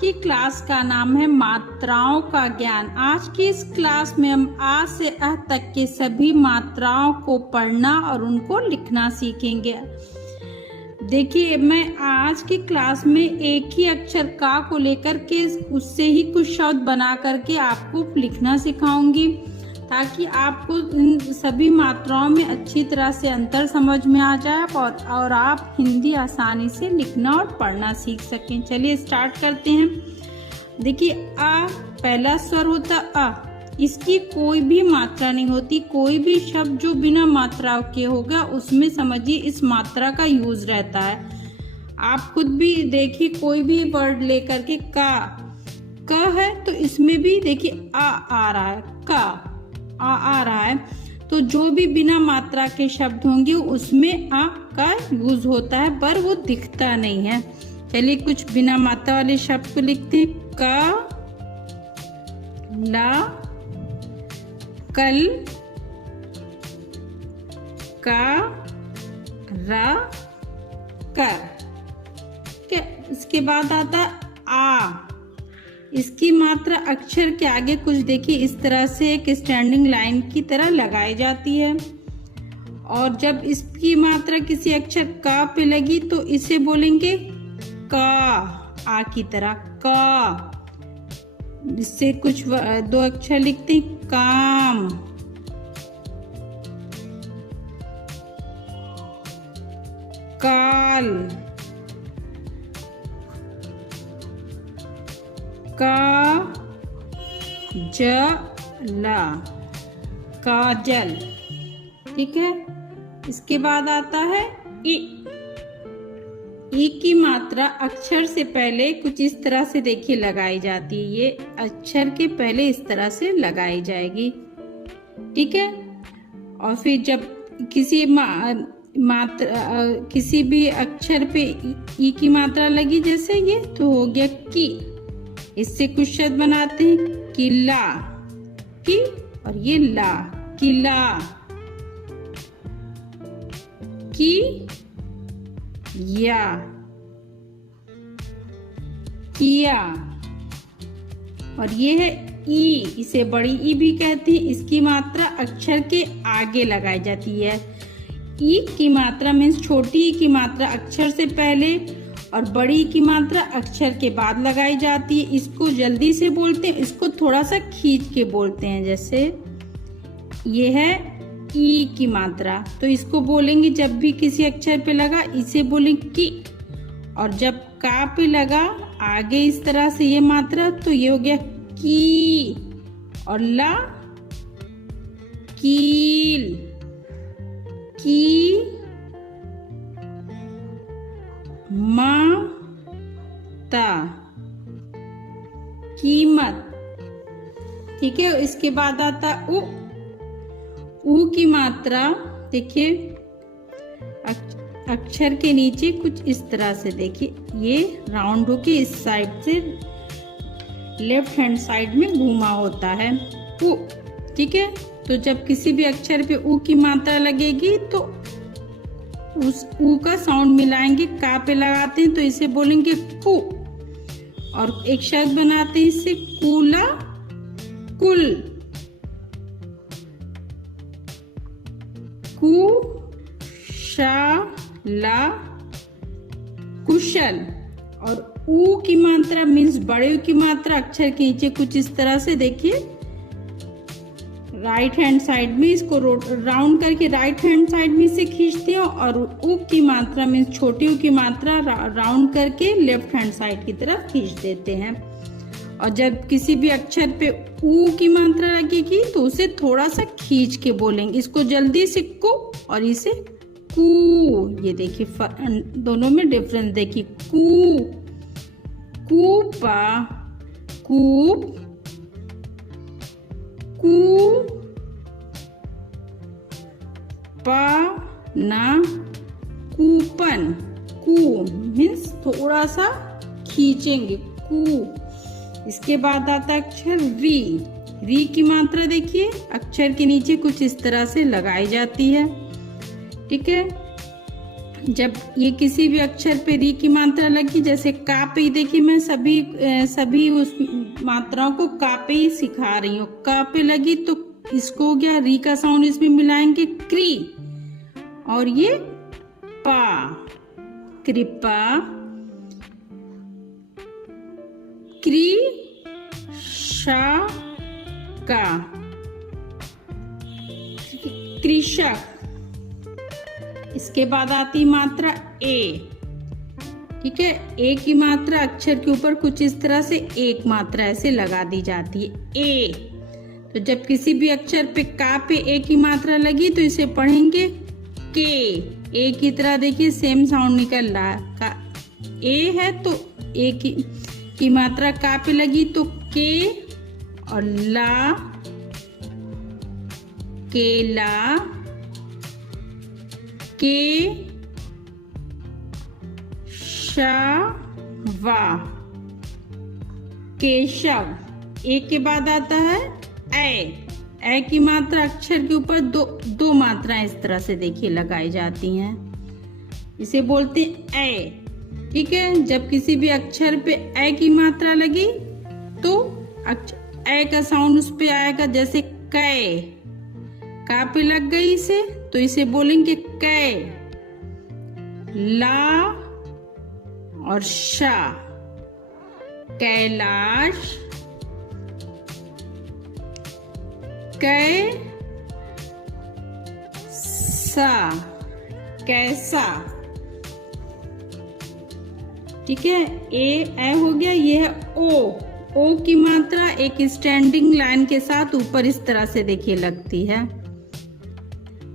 की क्लास का नाम है मात्राओं का ज्ञान। आज की इस क्लास में हम आ से अ तक के सभी मात्राओं को पढ़ना और उनको लिखना सीखेंगे। देखिए, मैं आज की क्लास में एक ही अक्षर का को लेकर के उससे ही कुछ शब्द बना करके आपको लिखना सिखाऊंगी, ताकि आपको इन सभी मात्राओं में अच्छी तरह से अंतर समझ में आ जाए और आप हिंदी आसानी से लिखना और पढ़ना सीख सकें। चलिए स्टार्ट करते हैं। देखिए, आ पहला स्वर होता अ, इसकी कोई भी मात्रा नहीं होती। कोई भी शब्द जो बिना मात्रा के होगा उसमें समझिए इस मात्रा का यूज रहता है। आप खुद भी देखिए, कोई भी वर्ड लेकर के क है तो इसमें भी देखिए आ रहा है, का आ रहा है, तो जो भी बिना मात्रा के शब्द होंगे उसमें आ का यूज होता है, पर वो दिखता नहीं है। चलिए कुछ बिना मात्रा वाले शब्द को लिखते हैं। का, ला, कल, का, रा, कर। इसके बाद आता आ। इसकी मात्रा अक्षर के आगे कुछ देखिए इस तरह से एक स्टैंडिंग लाइन की तरह लगाई जाती है, और जब इसकी मात्रा किसी अक्षर का पे लगी तो इसे बोलेंगे का, आ की तरह का। इससे कुछ दो अक्षर लिखते हैं, काम, काल, का, जला, काजल। ठीक है। इसके बाद आता है ई। ई की मात्रा अक्षर से पहले कुछ इस तरह से देखिए लगाई जाती है। ये अक्षर के पहले इस तरह से लगाई जाएगी। ठीक है। और फिर जब किसी किसी भी अक्षर पे ई की मात्रा लगी, जैसे ये, तो हो गया की। इससे कुछ शब्द बनाते हैं, किला, की, और ये ला, किला, की, या, किया। और ये है ई, इसे बड़ी ई भी कहते हैं। इसकी मात्रा अक्षर के आगे लगाई जाती है। ई की मात्रा मीन्स छोटी ई की मात्रा अक्षर से पहले और बड़ी की मात्रा अक्षर के बाद लगाई जाती है। इसको जल्दी से बोलते हैं, इसको थोड़ा सा खींच के बोलते हैं। जैसे ये है ई की मात्रा, तो इसको बोलेंगे जब भी किसी अक्षर पे लगा इसे बोलेंगे की, और जब का पे लगा आगे इस तरह से ये मात्रा, तो ये हो गया की। और ला, कील, की, माता, कीमत। ठीक है। इसके बाद आता उ। उ की मात्रा देखिए अक्षर के नीचे कुछ इस तरह से देखिए, ये राउंड होके इस साइड से लेफ्ट हैंड साइड में घूमा होता है उ। ठीक है। तो जब किसी भी अक्षर पे उ की मात्रा लगेगी तो उस उ का साउंड मिलाएंगे, का पे लगाते हैं तो इसे बोलेंगे कु। और एक शब्द बनाते हैं इससे, कूला, कुल, कुशाला, कुशल। और ऊ की मात्रा मीन्स बड़े की मात्रा अक्षर के नीचे कुछ इस तरह से देखिए राइट हैंड साइड में, इसको राउंड करके राइट हैंड साइड में से खींचते हैं, और ऊ की मात्रा मीन्स छोटी ऊ की मात्रा राउंड करके लेफ्ट हैंड साइड की तरफ खींच देते हैं। और जब किसी भी अक्षर पे ऊ की मात्रा लगेगी तो उसे थोड़ा सा खींच के बोलेंगे। इसको जल्दी से कु और इसे कू। ये देखिए दोनों में डिफरेंस देखिए, कू, कूपा, कूप, कू, ना, कूपन। कू मीन्स थोड़ा सा खींचेंगे, कू। इसके बाद आता अक्षर वी। वी की मात्रा देखिए अक्षर के नीचे कुछ इस तरह से लगाई जाती है। ठीक है। जब ये किसी भी अक्षर पे री की मात्रा लगी, जैसे का पे ही देखिए मैं सभी उस मात्राओं को का पे ही सिखा रही हूँ। का पे लगी तो इसको हो गया, री का साउंड इसमें मिलाएंगे क्री, और ये पा, कृपा, का, कृषक। इसके बाद आती मात्रा ए। ठीक है, ए की मात्रा अक्षर के ऊपर कुछ इस तरह से एक मात्रा ऐसे लगा दी जाती है, ए। तो जब किसी भी अक्षर पे का पे ए की मात्रा लगी तो इसे पढ़ेंगे के। ए की तरह देखिए सेम साउंड निकल रहा का, ए है तो ए की मात्रा का पे लगी तो के, और ला, केला, के, शवा, केशव। ए के बाद आता है ए की मात्रा अक्षर के ऊपर दो मात्राएं इस तरह से देखिए लगाई जाती हैं, इसे बोलते हैं ए। ठीक है, जब किसी भी अक्षर पे ए की मात्रा लगी तो ए का साउंड उस पे आएगा, जैसे कै, का पे लग गई इसे तो इसे बोलेंगे कै। ला और शा, कैलाश, कैसा। ठीक है, ए हो गया। ये है ओ की मात्रा एक स्टैंडिंग लाइन के साथ ऊपर इस तरह से देखिए लगती है।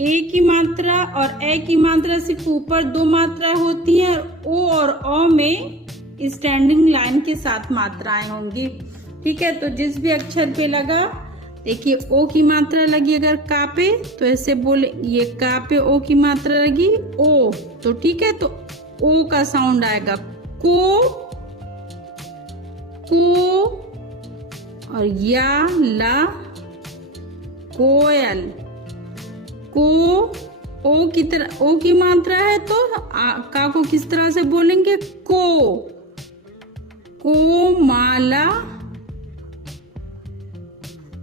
ए की मात्रा और ए की मात्रा सिर्फ ऊपर दो मात्राएं होती हैं, ओ और औ में स्टैंडिंग लाइन के साथ मात्राएं होंगी। ठीक है, तो जिस भी अक्षर पे लगा, देखिए ओ की मात्रा लगी अगर का पे तो ऐसे बोले, ये का पे ओ की मात्रा लगी ओ, तो ठीक है, तो ओ का साउंड आएगा को, और या, ला, कोयल। को ओ की तरह, ओ की मात्रा है तो का को किस तरह से बोलेंगे को, माला,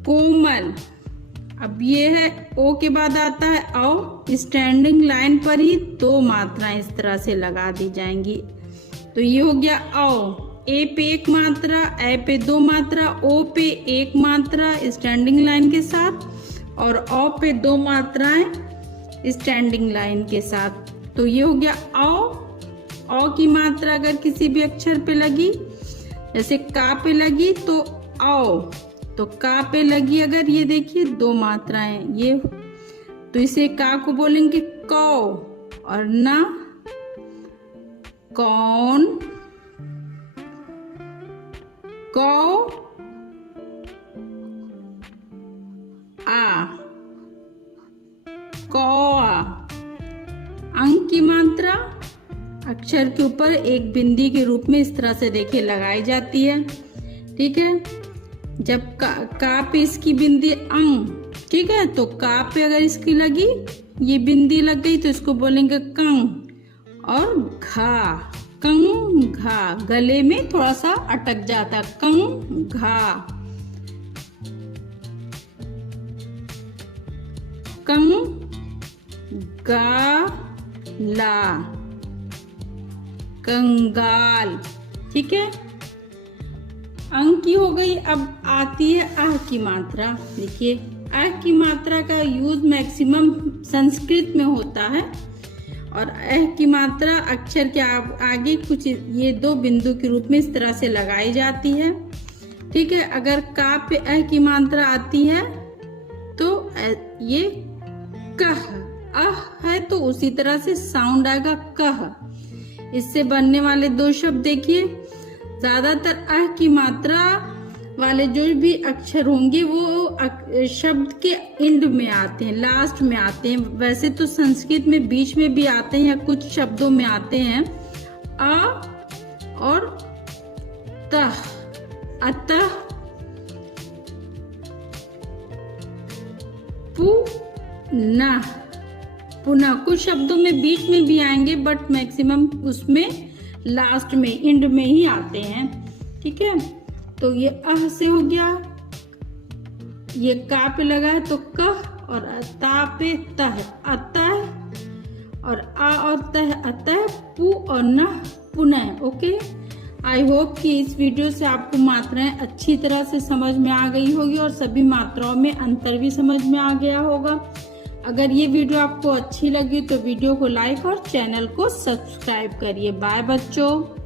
कोमल। अब ये है ओ के बाद आता है औ, स्टैंडिंग लाइन पर ही दो मात्राएं इस तरह से लगा दी जाएंगी। तो ये हो गया औ। ए पे एक मात्रा, ए पे दो मात्रा, ओ पे एक मात्रा स्टैंडिंग लाइन के साथ, और औ पे दो मात्राएं स्टैंडिंग लाइन के साथ। तो ये हो गया औ की मात्रा अगर किसी भी अक्षर पे लगी, जैसे का पे लगी तो औ, तो का पे लगी अगर ये देखिए दो मात्राएं ये, तो इसे का को बोलेंगे कौ, और ना कौन, कौ, आ, कौआ। अंक की मात्रा अक्षर के ऊपर एक बिंदी के रूप में इस तरह से देखिए लगाई जाती है। ठीक है, जब का पे इसकी बिंदी अंग, ठीक है, तो का पे अगर इसकी लगी ये बिंदी लग गई तो इसको बोलेंगे कंग, और घा, कंग घा, गले में थोड़ा सा अटक जाता, कंग घा, कंग गा ला, कंगाल। ठीक है, अंक की हो गई। अब आती है आह की मात्रा। देखिए आह की मात्रा का यूज मैक्सिमम संस्कृत में होता है, और अह की मात्रा अक्षर के आगे कुछ ये दो बिंदु के रूप में इस तरह से लगाई जाती है। ठीक है, अगर का पे अह की मात्रा आती है तो ये कह, अह है तो उसी तरह से साउंड आएगा कह। इससे बनने वाले दो शब्द देखिए, ज्यादातर अह की मात्रा वाले जो भी अक्षर होंगे वो शब्द के एंड में आते हैं, लास्ट में आते हैं। वैसे तो संस्कृत में बीच में भी आते हैं या कुछ शब्दों में आते हैं अ और तह, अतः, पुनः, पुनः। कुछ शब्दों में बीच में भी आएंगे बट मैक्सिमम उसमें लास्ट में एंड में ही आते हैं। ठीक है, तो ये अह से हो गया, ये का पे लगा है तो कह, और ता पे तह, अतः, और आ और तह अतः, पु और न पुनः। ओके, आई होप कि इस वीडियो से आपको मात्राएं अच्छी तरह से समझ में आ गई होगी और सभी मात्राओं में अंतर भी समझ में आ गया होगा। अगर ये वीडियो आपको अच्छी लगी तो वीडियो को लाइक और चैनल को सब्सक्राइब करिए। बाय बच्चों।